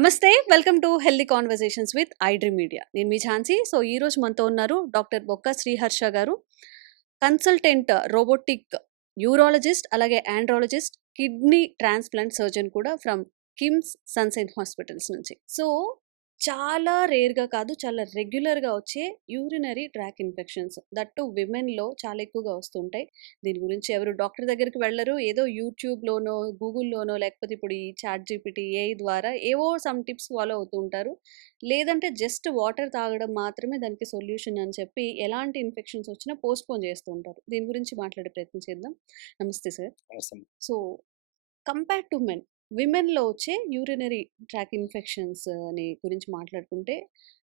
నమస్తే. Welcome to healthy conversations with iDream media. నేను మీ Jhansi. So, ఈరోజు మనతో ఉన్నారు డాక్టర్ బొక్క శ్రీహర్ష గారు. కన్సల్టెంట్ రోబోటిక్ యూరాలజిస్ట్, అలాగే ఆండ్రాలజిస్ట్, కిడ్నీ ట్రాన్స్‌ప్లాంట్ సర్జన్ కూడా ఫ్రమ్ కిమ్స్ సన్‌షైన్ హాస్పిటల్స్ నుంచి. సో, చాలా రేర్‌గా కాదు, చాలా రెగ్యులర్‌గా వచ్చే urinary tract infections. That too విమెన్‌లో చాలా ఎక్కువగా వస్తుంటాయి. దీని గురించి ఎవరు డాక్టర్ దగ్గరికి వెళ్లరు. ఏదో యూట్యూబ్‌లోనో, గూగుల్‌లోనో లేకపోతే ఇప్పుడు ఈ చాట్ జీపీటీ, ఏఐ ద్వారా ఏవో సమ్ టిప్స్ ఫాలో అవుతూ ఉంటారు. లేదంటే జస్ట్ వాటర్ తాగడం మాత్రమే దానికి సొల్యూషన్ అని చెప్పి ఎలాంటి ఇన్ఫెక్షన్స్ వచ్చినా పోస్ట్‌పోన్ చేస్తూ ఉంటారు. దీని గురించి మాట్లాడే ప్రయత్నం చేద్దాం. నమస్తే సార్. అవసరం. సో, కంపేర్ టు మెన్, విమెన్‌లో వచ్చే యూరినరీ ట్రాక్ ఇన్ఫెక్షన్స్ అని గురించి మాట్లాడుకుంటే,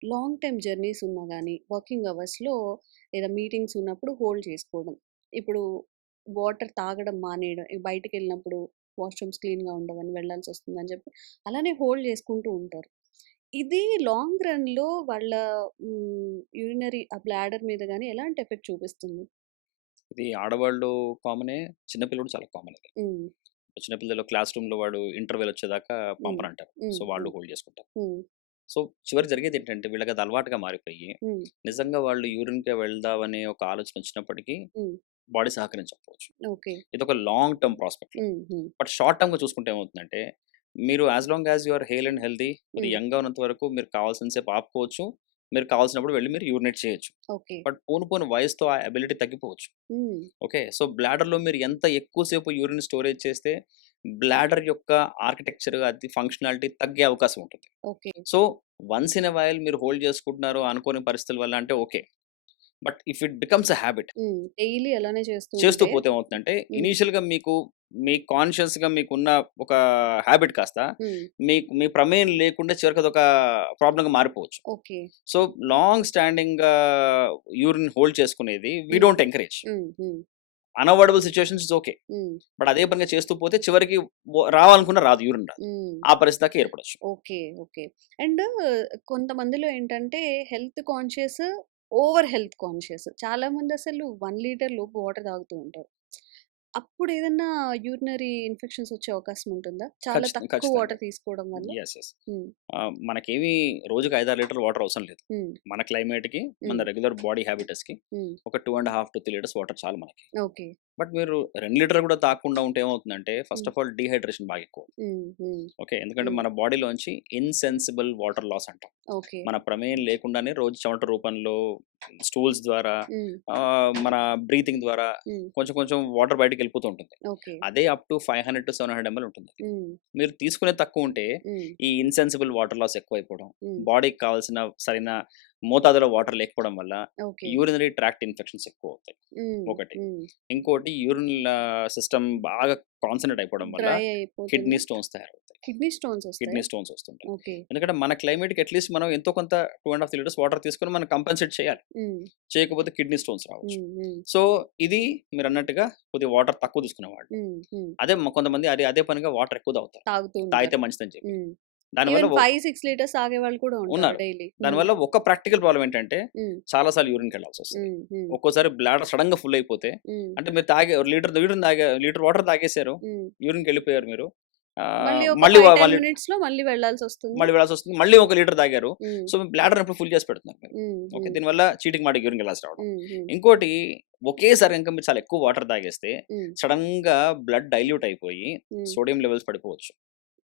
లాంగ్ టైమ్ జర్నీస్ ఉన్నా గానీ, వర్కింగ్ అవర్స్‌లో లేదా మీటింగ్స్ ఉన్నప్పుడు హోల్డ్ చేసుకోవడం. ఇప్పుడు వాటర్ తాగడం మానేయడం, బయటికెళ్ళినప్పుడు వాష్‌రూమ్స్ క్లీన్‌గా ఉండవని వెళ్ళాల్సొస్తుందని చెప్పి, అలానే హోల్డ్ చేసుకుంటూ ఉంటారు. ఇది లాంగ్ రన్‌లో వాళ్ళ యూరినరీ బ్లాడర్ మీద గానీ ఎలాంటి ఎఫెక్ట్ చూపిస్తుంది? ఇది ఆడవాళ్ళు కామనే, చిన్నపిల్లలు చాలా కామన్ ఇది. హ్మ్. చిన్నపిల్లలు క్లాస్ రూమ్‌లో వాడు ఇంటర్వెల్ వచ్చేదాకా హ్మ్. పంపరంటారు. హ్మ్. సో, వాళ్ళు హ్మ్. హోల్డ్ చేసుకుంటారు. హ్మ్. సో, చివరికి జరిగేదేంటంటే వీళ్ళకది అలవాటుగా మారిపోయి, హ్మ్. నిజంగా వాళ్ళు యూరిన్‌కే వెళ్దామనే ఒక ఆలోచన వచ్చినప్పటికీ హ్మ్. బాడీ సహకరించకపోవచ్చు. ఓకే. ఇదొక లాంగ్ టర్మ్ ప్రాస్పెక్ట్‌లో. హ్మ్. హ్మ్. బట్ షార్ట్ టర్మ్‌గా చూసుకుంటే ఏమవుతుందంటే, మీరు as long as you are hale and healthy, కొద్దిగా హ్మ్. యంగ్‌గా ఉన్నంత వరకు మీరు కావాల్సిన సేపు ఆపుకోవచ్చు. మీరు కావాల్సినప్పుడు వెళ్లి మీరు యూరినేట్ చేయొచ్చు. ఓకే. బట్ పోను పోను వయసుతో ఆ ఎబిలిటీ తగ్గిపోవచ్చు. హ్మ్. ఓకే. సో, బ్లాడర్‌లో మీరు ఎంత ఎక్కువ సేపు యూరిన్ స్టోరేజ్ చేస్తే, బ్లాడర్ యొక్క ఆర్కిటెక్చర్ అది ఫంక్షనాలిటీ తగ్గే అవకాశం ఉంటుంది. Okay. So, once in a while మీరు హోల్డ్ చేసుకుంటున్నారు అనుకోని పరిస్థితుల వల్ల అంటే okay. But if it becomes a habit, daily అలానే చేస్తూ చేస్తూ ఉంటే పోతే ఏమవుతుందంటే, హ్మ్. ఇనీషియల్‌గా మీ కాన్షియస్‌గా మీకున్న ఒక హాబిట్ కాస్త హ్మ్. మీ ప్రమేయం లేకుండా చివరికి అదొక ప్రాబ్లమ్‌గా మారిపోవచ్చు. Okay. So, long standing urine hold చేసుకునేది వి hmm. Don't encourage. Hmm. Hmm. Unavoidable situations it's okay. Hmm. But అదే పనిగా చేస్తూ పోతే చివరికి రావాలనుకున్న రాదు, యూరిన్ రాదు. హ్మ్. ఆ పరిస్థితి దాకా ఏర్పడొచ్చు. ఓకే. ఓకే. అండ్ కొంతమందిలో ఏంటంటే health conscious, over health conscious. చాలామంది అసలు 1 లీటర్ లోపు వాటర్ తాగుతూ ఉంటారు. అప్పుడేదన్నా యూరినరీ ఇన్ఫెక్షన్స్ వచ్చే అవకాశం ఉంటుందా? చాలా తక్కువ ఖచ్చితంగా. వాటర్ తీసుకోవడం వల్ల? యెస్. యెస్. హ్మ్. మనకేమి రోజుకి 5, 6 లీటర్ల వాటర్ అవసరం లేదు. హ్మ్. మన క్లైమేట్‌కి, హ్మ్. మన రెగ్యులర్ బాడీ హ్యాబిటస్‌కి హ్మ్. ఒక 2.5-3 లీటర్స్ వాటర్ చాలు మనకి. ఓకే. బట్ మీరు 2 లీటర్లు కూడా తాగకుండా ఉంటే ఏమవుతుందంటే, ఫస్ట్ హ్మ్. ఆఫ్ ఆల్ డీహైడ్రేషన్ బాగా ఎక్కువ. హ్మ్. హ్మ్. ఓకే. ఎందుకంటే హ్మ్. మన బాడీలోంచి ఇన్‌సెన్సిబుల్ వాటర్ లాస్ అంటాం. ఓకే. మన ప్రమేయం లేకుండానే రోజు చెమట రూపంలో, స్టూల్స్ ద్వారా, హ్మ్. మన బ్రీతింగ్ ద్వారా హ్మ్. కొంచెం కొంచెం వాటర్ బయటికెళ్ళిపోతూ ఉంటుంది. ఓకే. అదే అప్ టు 500-700 ఎంఎల్ ఉంటుందది. హ్మ్. మీరు తీసుకునేది తక్కువుంటే, హ్మ్. ఈ ఇన్‌సెన్సిబుల్ వాటర్ లాస్ ఎక్కువైపోవడం, హ్మ్. బాడీకి కావాల్సిన సరైన మోతాదులో వాటర్ లేకపోవడం వల్ల ఓకే. యూరినరీ ట్రాక్ట్ ఇన్ఫెక్షన్స్ ఎక్కువవుతాయి. హ్మ్. ఒకటి. హ్మ్. ఇంకోటి యూరిన్ సిస్టమ్ బాగా కాన్సంట్రేట్ అయిపోవడం వల్ల డ్రై అయిపోతుందా? కిడ్నీ స్టోన్స్ తయారవుతాయి. కిడ్నీ స్టోన్స్ కిడ్నీ ఒస్తాయా? స్టోన్స్ వస్తుంటాయి. ఓకే. ఎందుకంటే మన క్లైమేట్‌కి అట్‌లీస్ట్ మనం ఎంతో కొంత 2 లీటర్స్ వాటర్ తీసుకొని మనం కంపెన్సేట్ చేయాలి. హ్మ్. చేయకపోతే కిడ్నీ స్టోన్స్ రావచ్చు. హ్మ్. హ్మ్. సో, ఇది మీరన్నట్టుగా కొద్దిగా వాటర్ తక్కువ తీసుకునేవాళ్ళు. హ్మ్. హ్మ్. అదే కొంతమంది అదే పనిగా వాటర్ ఎక్కువ తాగుతారు. తాగుతూ తాగితే ఉంటారు. మంచిదని చెప్పి. హ్మ్. దానివల్ల ఈవెన్ 5, 6 లీటర్స్ తాగేవాళ్ళు కూడా ఉంటారు ఉన్నారు. డైలీ. హ్మ్. దానివల్ల ఒక ప్రాక్టికల్ ప్రాబ్లమ్ ఏంటంటే, హ్మ్. చాలా సార్లు యూరిన్‌కెళ్ళాల్సొస్తది. హ్మ్. హ్మ్. ఒక్కోసారి బ్లాడర్ సడెన్‌గా ఫుల్ అయిపోతే, హ్మ్. అంటే మీరు లీటర్ వాటర్ తాగేసారు. హ్మ్. యూరిన్‌కెళ్ళిపోయారు మీరు. మళ్ళీ ఒక మళ్ళీ 5, 10 మళ్ళీ మినిట్స్‌లో మళ్ళీ వెళ్ళాల్సొస్తుందా? మళ్ళీ వెళ్ళాల్సొస్తుంది. మళ్ళీ ఒక లీటర్ తాగారు. హ్మ్. సో, మీ బ్లాడర్‌ని ఎప్పుడు ఫుల్ చేసి పెడుతున్నారు మీరు. హ్మ్. ఓకే. హ్మ్. దీనివల్ల చీటికి మాటికి యూరిన్‌కెళ్ళాల్సి రావడం. హ్మ్. హ్మ్. ఇంకోటి, ఒకేసారి గనుక మీరు చాలా ఎక్కువ వాటర్ తాగేస్తే, హ్మ్. సడెన్‌గా బ్లడ్ డైల్యూట్ అయిపోయి హ్మ్. సోడియం లెవెల్స్ పడిపోవచ్చు.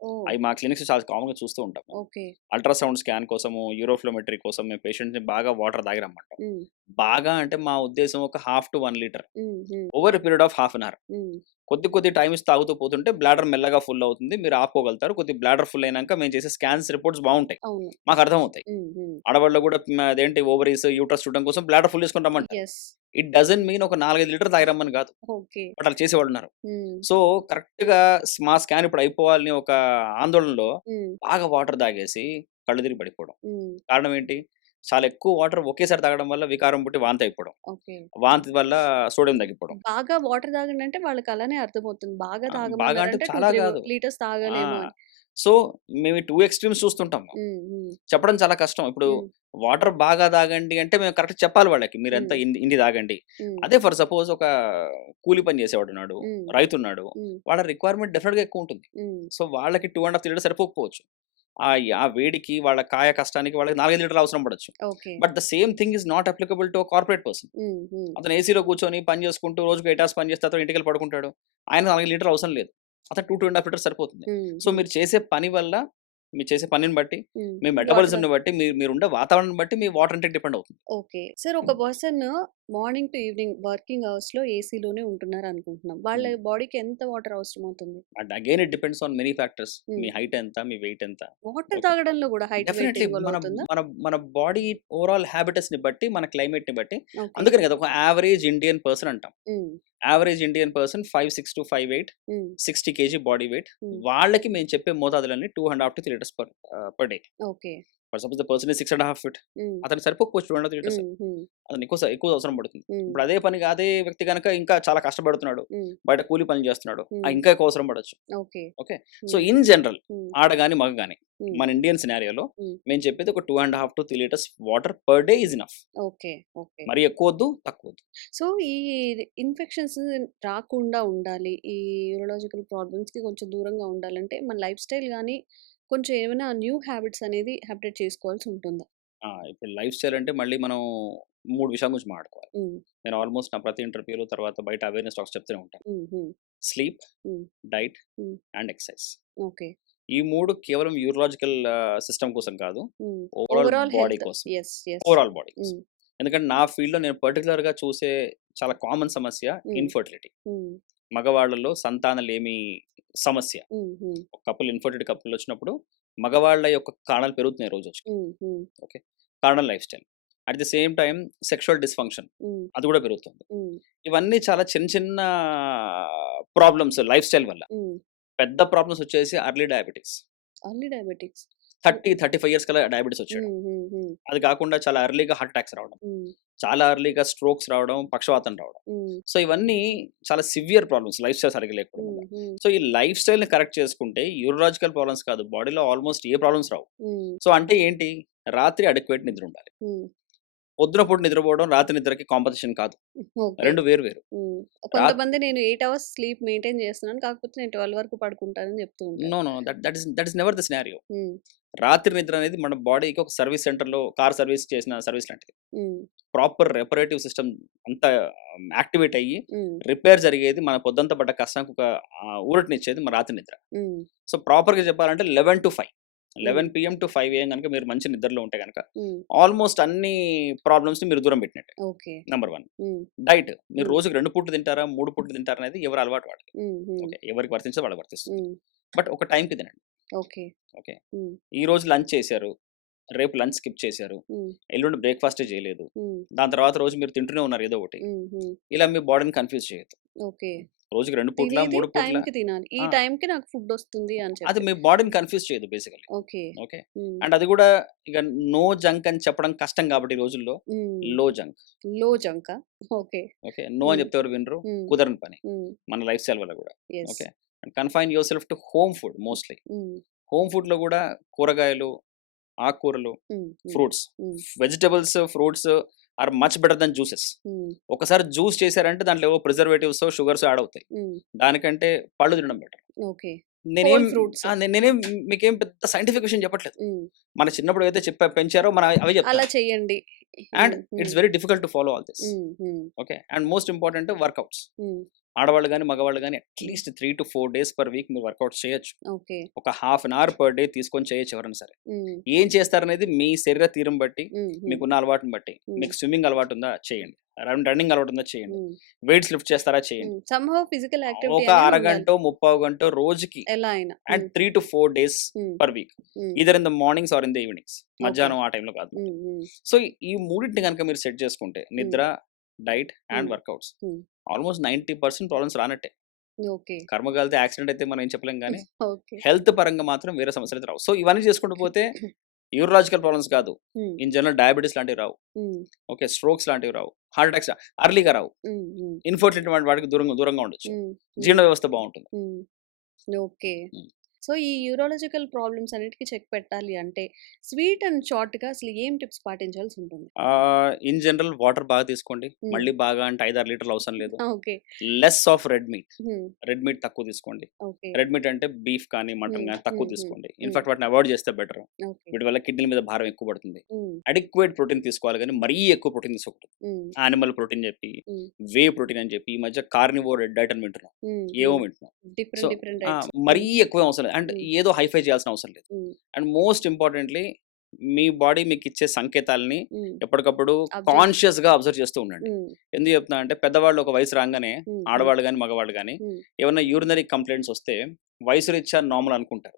ఓహ్! అయి మా క్లినిక్స్‌లో చాలా కామన్‌గా చూస్తూ ఉంటాం మేము. ఓకే. అల్ట్రాసౌండ్ స్కాన్ కోసము, యూరోఫ్లోమెట్రీ కోసం మేము పేషెంట్‌ని బాగా వాటర్ తాగి రమ్మంటాం. హ్మ్. బాగా అంటే మా ఉద్దేశ్యం ఒక half to 1 litre. Hmm. Hmm. Over a period of half an hour. Hmm. కొద్ది కొద్ది టైమ్స్ తాగుతూ పోతుంటే బ్లాడర్ మెల్లగా ఫుల్ అవుతుంది. మీరు ఆపుకోగలుగుతారు. కొద్దిగా బ్లాడర్ ఫుల్ అయినాక మేము చేసే స్కాన్స్ రిపోర్ట్స్ బావుంటాయి. అవును. మాకర్థమవుతాయి. హ్మ్. హ్మ్. ఆడవాళ్ళు కూడా అదేంటి ఓవరీస్, యూట్రస్ చూడడం కోసం బ్లాడర్ ఫుల్ చేసుకొని రమ్మంటారు. యెస్. ఇట్ డజంట్ మీన్ ఒక 4, 5 లీటర్లు తాగి రమ్మని కాదు. ఓకే. బట్ అలా చేసేవాళ్ళున్నారు. హ్మ్. సో, కరెక్ట్‌గా మా స్కాన్ ఇప్పుడు అయిపోవాలని ఒక ఆందోళనలో హ్మ్. బాగా వాటర్ తాగేసి కళ్ళు తిరిగి పడిపోవడం. హ్మ్. కారణం ఏంటి? చాలా ఎక్కువ వాటర్ ఒకేసారి తాగడం వల్ల వికారం పుట్టి వాంతి అయిపోవడం. ఓకే. వాంతి వల్ల సోడియం తగ్గిపోవడం. బాగా వాటర్ తాగండంటే వాళ్ళకలానే అర్థమవుతుంది. బాగా బాగా అంటే తాగమన్నారంటే 2, చాలా 3 గాదు. లీటర్స్ ఆ! తాగాలేమో అని. సో, మేము ఈ 2 ఎక్స్‌ట్రీమ్స్ చూస్తుంటాం. హ్మ్. హ్మ్. చెప్పడం చాలా కష్టం. ఇప్పుడు హ్మ్. వాటర్ బాగా తాగండి అంటే మేము కరెక్ట్‌గా చెప్పాలి వాళ్ళకి. మీరెంత హ్మ్. ఇన్ని తాగండి. హ్మ్. అదే ఫర్ సపోజ్ ఒక కూలి పని చేసేవాడున్నాడు, హ్మ్. రైతున్నాడు. హ్మ్. వాళ్ళ రిక్వైర్మెంట్ డెఫినిట్‌గా ఎక్కువుంటుంది. హ్మ్. సో, వాళ్ళకి 2 ½ లీటర్స్ సరిపోకపోవచ్చు. ఆ వేడికి, వాళ్ళ కాయ కష్టానికి వాళ్ళకి 4, 5 లీటర్లు అవసరం పడొచ్చు. Okay. But the same thing is not applicable to corporate person. Hmm. Hmm. అతను ఏసీలో కూర్చొని పని చేసుకుంటూ రోజుకి 8 అవర్స్ పని చేస్తే అతను ఇంటికెళ్ళి పడుకుంటాడు. ఆయన 4 లీటర్లు అవసరం లేదు. అతను 2, 2.5 లీటర్స్ సరిపోతుంది. హ్మ్. సో హ్మ్. మీరు చేసే పని వల్ల, మీరు చేసే పనిని బట్టి, హ్మ్. మీ వాటర్ మెటబాలిజంని బట్టి, మీరుండే వాతావరణాన్ని బట్టి మీ వాటర్ ఇంటేక్ డిపెండ్ అవుతుంది. ఓకే. సార్ ఒక person morning to evening working అవర్స్‌లో ఏసీలోనే ఉంటున్నారనుకుంటున్నాం. వాళ్ళ హ్మ్. బాడీకి ఎంత వాటర్ అవసరమవుతుంది? And again it depends on many factors. మీ హ్మ్. హైట్ ఎంత? మీ వెయిట్ ఎంత? Water okay. తాగడంలో గూడా హైట్, వెయిట్ డెఫినెట్‌లీ ఇన్వాల్వ్ మన అవుతుందా? మన మన బాడీ ఓవరాల్ హ్యాబిటస్‌ని బట్టి, మన క్లైమేట్‌ని బట్టి, ఓకే. అందుకని కదా ఒక యావరేజ్ ఇండియన్ పర్సన్ అంటాం. హ్మ్. యావరేజ్ ఇండియన్ పర్సన్ 5'6" to 5'8", హ్మ్. 60 కేజీ బాడీ వెయిట్. హ్మ్. వాళ్ళకి మేము చెప్పే మోతాదులన్నీ 2.5 to 3 litres per day. Okay. For suppose the person is 6.5 feet. హ్మ్. అతనికి సరిపోకపోవచ్చు 2.5 లీటర్స్. హ్మ్. హ్మ్. అతనికి ఎక్కువ అవసరం పడుతుంది. హ్మ్. ఇప్పుడు అదే పనిగా అదే వ్యక్తి గనక ఇంకా చాలా కష్టపడుతున్నాడు. హ్మ్. బయట కూలి పనులు చేస్తున్నాడు. హ్మ్. ఇంకా ఎక్కువ అవసరం పడొచ్చు. ఓకే. ఓకే. సో హ్మ్. ఇన్ జనరల్ హ్మ్. ఆడ గాని, మగ గాని హ్మ్. మన ఇండియన్ సినారియోలో హ్మ్. మేము చెప్పేది ఒక 2.5 to 3 litres water per day is enough. Okay. Okay. మరి ఎక్కువొద్దు, తక్కువొద్దు. సో, ఈ ఇన్ఫెక్షన్స్ రాకుండా ఉండాలి. ఈ యూరోలాజికల్ ప్రాబ్లమ్స్‌కి కొంచెం దూరంగా ఉండాలంటే మన లైఫ్ స్టైల్ గాని, కొంచెం ఏమైనా న్యూ హ్యాబిట్స్ అనేది అప్‌డేట్ చేసుకోవాల్సి ఉంటుందా? ఇప్పుడు లైఫ్ స్టైల్ అంటే మళ్ళీ మనం 3 విషయాల గురించి మాట్లాడుకోవాలి. హ్మ్. నేను ఆల్మోస్ట్ నా ప్రతి ఇంటర్వ్యూలో తర్వాత బయట అవేర్‌నెస్ టాక్స్ చెప్తూనే ఉంటాను. హ్మ్. హ్మ్. స్లీప్, హ్మ్. డైట్ హ్మ్. And exercise. ఓకే. ఈ 3 కేవలం యూరలాజికల్ సిస్టమ్ కోసం కాదు. హ్మ్. Overall overall body health. కోసం. యెస్. యెస్. ఓవరాల్ బాడీ కోసం. హ్మ్. ఎందుకంటే నా ఫీల్డ్‌లో నేను పర్టిక్యులర్‌గా చూసే చాలా కామన్ సమస్య హ్మ్. ఇన్‌ఫర్టిలిటీ. హ్మ్. మగవాళ్ళలో సంతానలేమి సమస్య. హ్మ్. హ్మ్. ఒక కపుల్ ఇన్‌ఫర్టిలిటీ కపుల్ వచ్చినప్పుడు మగవాళ్ళ యొక్క కారణాలు పెరుగుతున్నాయి రోజొచ్చి. హ్మ్. హ్మ్. ఓకే. కారణం life style. At the same time sexual dysfunction హ్మ్. అది కూడా పెరుగుతుంది. హ్మ్. ఇవన్నీ చాలా చిన్న చిన్న ప్రాబ్లమ్స్ లైఫ్ స్టైల్ వల్ల. హ్మ్. పెద్ద ప్రాబ్లమ్స్ వచ్చేసి early diabetics. Early diabetics. So 30, 35 years కల్లా డయాబెటిస్ వచ్చేయడం. హ్మ్. హ్మ్. హ్మ్. అది కాకుండా చాలా ఎర్లీగా హార్ట్ అటాక్స్ రావడం. హ్మ్. చాలా ఎర్లీగా స్ట్రోక్స్ రావడం, పక్షవాతం రావడం. హ్మ్. సో ఇవన్నీ చాలా సివియర్ ప్రాబ్లమ్స్ లైఫ్ స్టైల్ సరిగ్గా లేకపోవడం హ్మ్. వల్ల. హ్మ్. సో ఈ లైఫ్ స్టైల్‌ని కరెక్ట్ చేసుకుంటే యూరలాజికల్ ప్రాబ్లమ్స్ కాదు, బాడీలో ఆల్మోస్ట్ ఏ ప్రాబ్లమ్స్ రావు. హ్మ్. సో అంటే ఏంటి? రాత్రి అడెక్వేట్ నిద్ర ఉండాలి. హ్మ్. పొద్దున పూట నిద్రపోవడం రాత్రి నిద్రకి కాంపెన్సేషన్ కాదు. ఓకే. 2 వేరు వేరు. హ్మ్. రాత్ కొంతమంది నేను 8 అవర్స్ స్లీప్ మెయింటైన్ చేస్తున్నాను. కాకపోతే నేను 12 వరకు పడుకుంటానని చెప్తూ ఉంటారు. No. That is never the scenario. Hmm. రాత్రి నిద్ర అనేది మన బాడీకి ఒక సర్వీస్ సెంటర్‌లో కార్ సర్వీస్ చేసిన సర్వీస్ లాంటిది. హ్మ్. ప్రాపర్ రెపరేటివ్ సిస్టమ్ అంతా యాక్టివేట్ అయ్యి హ్మ్. రిపేర్ జరిగేది మన పొద్దంతా పడ్డ కష్టానికి ఒక ఊరటనిచ్చేది మన రాత్రి నిద్ర. హ్మ్. సో ప్రాపర్‌గా చెప్పాలంటే 11-5, హ్మ్. 11 పీఎం టు 5 ఏఎం గనుక మీరు మంచి నిద్రలో ఉంటే గనక హ్మ్. ఆల్మోస్ట్ అన్ని ప్రాబ్లమ్స్‌ని మీరు దూరం పెట్టినట్టే. ఓకే. నంబర్ 1. హ్మ్. డైట్ మీరు హ్మ్. రోజుకి 2 పూటలు తింటారా? 3 పూటలు తింటారా? అనేది ఎవరి అలవాటు వాళ్ళది. హ్మ్. హ్మ్. ఓకే. ఎవరికి వర్తించదో వాళ్ళకి వర్తిస్తుంది. హ్మ్. బట్ ఒక టైంకి తినండి. ఓకే. ఓకే. హ్మ్. ఈరోజు లంచ్ చేశారు. రేపు లంచ్ స్కిప్ చేశారు. హ్మ్. ఎల్లుండి బ్రేక్‌ఫాస్టే చేయలేదు. హ్మ్. దాని తర్వాత రోజు మీరు తింటూనే ఉన్నారు ఏదో ఒకటి. హ్మ్. హ్మ్. ఇలా మీ బాడీని కన్‌ఫ్యూజ్ చేయొద్దు. ఓకే. రోజుకి 2 పూట్ల, తినేది 3 పూట్ల టైంకి తినాలి. ఈ ఆ! టైంకి నాకు ఫుడొస్తుంది అని అది చెప్పి. మీ బాడీని కన్‌ఫ్యూజ్ చేయదు బేసికల్లీ. ఓకే. ఓకే. హ్మ్. అండ్ అది కూడా ఇక నో జంక్ అని చెప్పడం కష్టం కాబట్టి ఈ రోజుల్లో హ్మ్. లో జంక్. లో జంకా? ఓకే. ఓకే. నో అని హ్మ్. చెప్తే ఎవరు వినరు. హ్మ్. కుదరని పని. హ్మ్. మన లైఫ్ స్టైల్ వల్ల కూడా. Yes. Okay. And confine yourself to home food mostly. Hmm. Home ఫుడ్‌లో కూడా కూరగాయలు, ఆకుకూరలు, hmm. Hmm. Fruits. Hmm. Vegetables, fruits are much better than juices. Hmm. ఒకసారి జ్యూస్ చేశారంటే దాంట్లో ఏవో ప్రిజర్వేటివ్సో, షుగర్సో యాడ్ అవుతాయి. హ్మ్. దానికంటే పళ్ళు తినడం బెటర్. ఓకే. నేనేం హోల్ ఫ్రూట్స్. నేనేం మీకేం పెద్ద సైంటిఫిక్ విషయం చెప్పట్లేదు. హ్మ్. మన చిన్నప్పుడు ఏదైతే పెంచారో మనం అవే అలా చెప్తాను. చెయ్యండి. And hmm. Hmm. It's very difficult to follow all this. Hmm. Hmm. Okay. And most important workouts. Hmm. ఆడవాళ్ళు గాని, మగవాళ్ళు గాని అట్‌లీస్ట్ 3-4 డేస్ పర్ వీక్ మీరు వర్కౌట్స్ చేయొచ్చు. ఓకే. ఒక half an hour per day తీసుకొని చేయొచ్చు ఎవరైనా సరే. హ్మ్. ఏం చేస్తారనేది మీ శరీర తీరం బట్టి, హ్మ్. హ్మ్. మీకున్న అలవాటుని బట్టి. హ్మ్. మీకు స్విమ్మింగ్ అలవాటుందా? చేయండి. రన్నింగ్ అలవాటుందా? చేయండి. హ్మ్. వెయిట్స్ లిఫ్ట్ చేస్తారా? చేయండి. హ్మ్. సమ్‌హౌ ఫిజికల్ యాక్టివిటీ ఒక అనేది ఉండాలి. అరగంటో, ముప్పావు గంటో రోజుకి ఎలా అయినా. అండ్ హ్మ్. 3-4 days hmm. Per week. Hmm. Either in the mornings or in the evenings. Okay. మధ్యాహ్నం ఆ టైంలో కాదు. హ్మ్. హ్మ్. సో, ఈ మూడిటిని గనుక మీరు సెట్ చేసుకుంటే హ్మ్. నిద్ర, diet and hmm. Workouts hmm. Almost 90% problems రానట్టే. ఓకే. కర్మగాలితే యాక్సిడెంట్ అయితే మనం ఏం చెప్పలేం గానీ, ఓకే. హెల్త్ పరంగా మాత్రం వేరే సమస్యలైతే రావు. సో, ఇవన్నీ చేసుకుంటూ పోతే యూరలాజికల్ ప్రాబ్లమ్స్ కాదు. హ్మ్. ఇన్ జనరల్ డయాబెటిస్ లాంటివి రావు. హ్మ్. ఓకే. స్ట్రోక్స్ లాంటివి రావు. హార్ట్ అటాక్స్ అర్లీగా రావు. హ్మ్. హ్మ్. ఇన్‌ఫర్టిలిటీ వంటి వాటికి దూరంగా ఉండొచ్చు. హ్మ్. హ్మ్. జీర్ణ వ్యవస్థ బావుంటుంది. హ్మ్. ఓకే. హ్మ్. సో ఈ యూరాలజికల్ ప్రాబ్లమ్స్ అన్నిటికి చెక్ పెట్టాలి అంటే స్వీట్ అండ్ షార్ట్గా అసలు ఏం టిప్స్ పాటించాల్సి ఉంటుంది? ఇన్ జనరల్ వాటర్ బాగా తీసుకోండి. Hmm. మళ్ళీ బాగా అంటే 5-6 లీటర్లు అవసరం లేదు. Okay. Less of red meat తక్కువ తీసుకోండి. ఓకే. రెడ్ మీట్ అంటే బీఫ్ కానీ మటన్ కానీ తక్కువ Hmm. తీసుకోండి. Hmm. ఇన్ఫాక్ట్ వాటిని అవాయిడ్ చేస్తే బెటర్. ఓకే. వీటి వల్ల కిడ్నీల మీద భారం ఎక్కువ పడుతుంది. అడిక్వేట్ ప్రోటీన్ తీసుకోవాలి కానీ మరీ ఎక్కువ ప్రోటీన్ తీసుకోకూడదు. యానిమల్ ప్రోటీన్ చెప్పి వే ప్రోటీన్ అని చెప్పి ఈ మధ్య కార్నివోర్ డైట్ అని వింటున్నాం. ఏమో వింటున్నాం. సో డిఫరెంట్ మరీ ఎక్కువ అవసరం లేదు. అండ్ ఏదో హైఫై చేయాల్సిన అవసరం లేదు. And most importantly me body మీకు ఇచ్చే సంకేతాలని ఎప్పటికప్పుడు కాన్షియస్ గా అబ్జర్వ్ చేస్తూ ఉండండి. ఎందుకు చెప్తున్నా అంటే పెద్దవాళ్ళు ఒక వయసు రాగానే ఆడవాళ్ళు కానీ మగవాళ్ళు కానీ ఏమన్నా యూరినరీ కంప్లైంట్స్ వస్తే వయసు రీత్యా నార్మల్ అనుకుంటారు.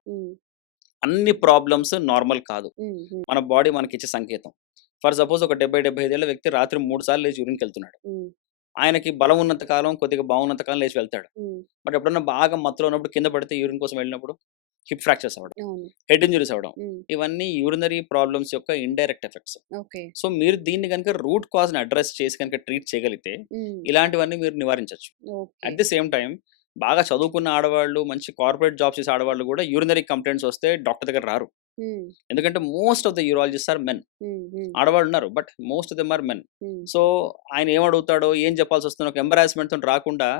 అన్ని ప్రాబ్లమ్స్ నార్మల్ కాదు. మన బాడీ మనకి ఇచ్చే సంకేతం. ఫర్ సపోజ్ ఒక 70-75 ఏళ్ల వ్యక్తి రాత్రి 3 సార్లు లేచి యూరిన్కి వెళ్తున్నాడు. ఆయనకి బలం ఉన్నంత కాలం కొద్దిగా బాగున్నంత కాలం లేచి వెళ్తాడు. బట్ ఎప్పుడన్నా బాగా మత్తులో ఉన్నప్పుడు కింద పడితే యూరిన్ కోసం వెళ్ళినప్పుడు హిప్ ఫ్రాక్చర్స్ అవ్వడం, హెడ్ ఇంజరీస్ అవ్వడం, ఇవన్నీ యూరినరీ ప్రాబ్లమ్స్ యొక్క ఇండైరెక్ట్ ఎఫెక్ట్స్. సో మీరు దీన్ని కనుక రూట్ కాజ్ ని అడ్రస్ చేసి కనుక ట్రీట్ చేయగలిగితే ఇలాంటివన్నీ మీరు నివారించవచ్చు. అట్ ది సేమ్ టైం బాగా చదువుకున్న ఆడవాళ్ళు, మంచి కార్పొరేట్ జాబ్స్ చేసే ఆడవాళ్ళు కూడా యూరినరీ కంప్లైంట్స్ వస్తే డాక్టర్ దగ్గర రారు. ఎందుకంటే most of the urologist are men. ఆడవాళ్ళు ఉన్నారు but most of them are men. So ఆయన ఏం అడుగుతాడో ఏం చెప్పాల్సి వస్తుందో ఒక ఎంబరాస్మెంట్ తో రాకుండా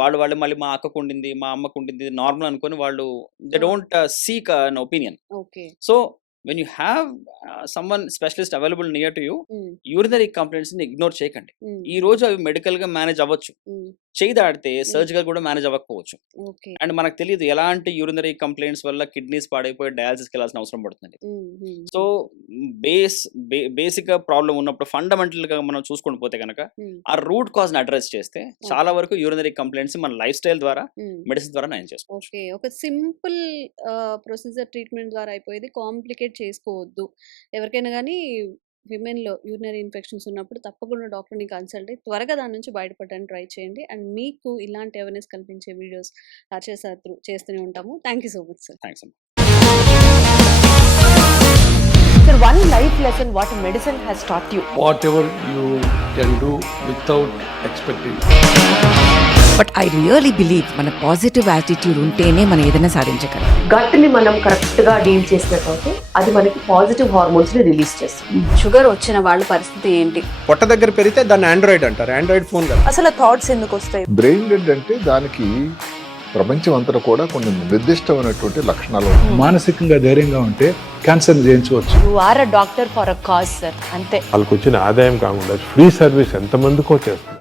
వాళ్ళు మళ్ళీ మా అక్కకు ఉండింది, మా అమ్మకు ఉండింది నార్మల్ అనుకుని వాళ్ళు they don't seek an opinion. So when you have someone specialist available near to you, urinary complaints ని ఇగ్నోర్ చేయకండి. ఈ రోజు అవి మెడికల్ గా మేనేజ్ అవ్వచ్చు, చేయి దాడితే సర్జికల్ కూడా మేనేజ్ అవ్వకపోవచ్చు. అండ్ మనకు తెలియదు ఎలాంటి యూరినరీ కంప్లైంట్స్ వల్ల కిడ్నీస్ పాడైపోయి డయాలసిస్కి వెళ్ళాల్సిన అవసరం పడుతుంది. సో బేసిక్ గా ప్రాబ్లం ఉన్నప్పుడు ఫండమెంటల్ గా మనం చూసుకొని పోతే కనుక ఆ రూట్ కాజ్ ని అడ్రస్ చేస్తే చాలా వరకు యూరినరీ కంప్లైంట్స్ మన లైఫ్ స్టైల్ ద్వారా, మెడిసిన్ ద్వారా నయం చేసుకోవచ్చు. ఓకే. ఒక సింపుల్ ప్రొసీజర్ ట్రీట్మెంట్ ద్వారా అయిపోయేది, కాంప్లికేట్ చేసుకోవద్దు. ఎవరికైనా కానీ విమెన్లో యూరినరీ ఇన్ఫెక్షన్స్ ఉన్నప్పుడు తప్పకుండా డాక్టర్ని కన్సల్ట్ అయ్యి త్వరగా దాని నుంచి బయటపడడానికి ట్రై చేయండి. అండ్ మీకు ఇలాంటి అవేర్నెస్ కల్పించే వీడియోస్ హర్ష సార్ త్రూ చేస్తూనే ఉంటాము. Thank you so much sir. Thanks అమ్మా. Sir, one life lesson what medicine has taught you. Whatever you can do without expecting. But I really believe మన positive attitude ఉంటేనే మనం ఏదైనా సాధించగలం. Gut ని మనం కరెక్ట్ గా డీల్ చేసినట్లయితే అది మనకి పాజిటివ్ హార్మోన్స్ ని రిలీజ్ చేస్తుంది. షుగర్ వచ్చిన వాళ్ళ పరిస్థితి ఏంటి? పొట్ట దగ్గర పెరిగితే దాన్ని ఆండ్రాయిడ్ అంటారు. ఆండ్రాయిడ్ ఫోన్ కదా. అసలు థాట్స్ ఎందుకు వస్తాయి? బ్రెయిన్ డెడ్ అంటే దానికి ప్రపంచం అంతా కూడా కొన్ని నిర్దిష్టమైనటువంటి లక్షణాలు ఉన్నాయి. మానసికంగా ధైర్యంగా ఉంటే క్యాన్సర్ జయించవచ్చు. You are a doctor for a cause sir, అంతే. వాళ్ళకి వచ్చిన ఆదాయం కాకుండా ఫ్రీ సర్వీస్ ఎంతమందికో చేస్తుంది.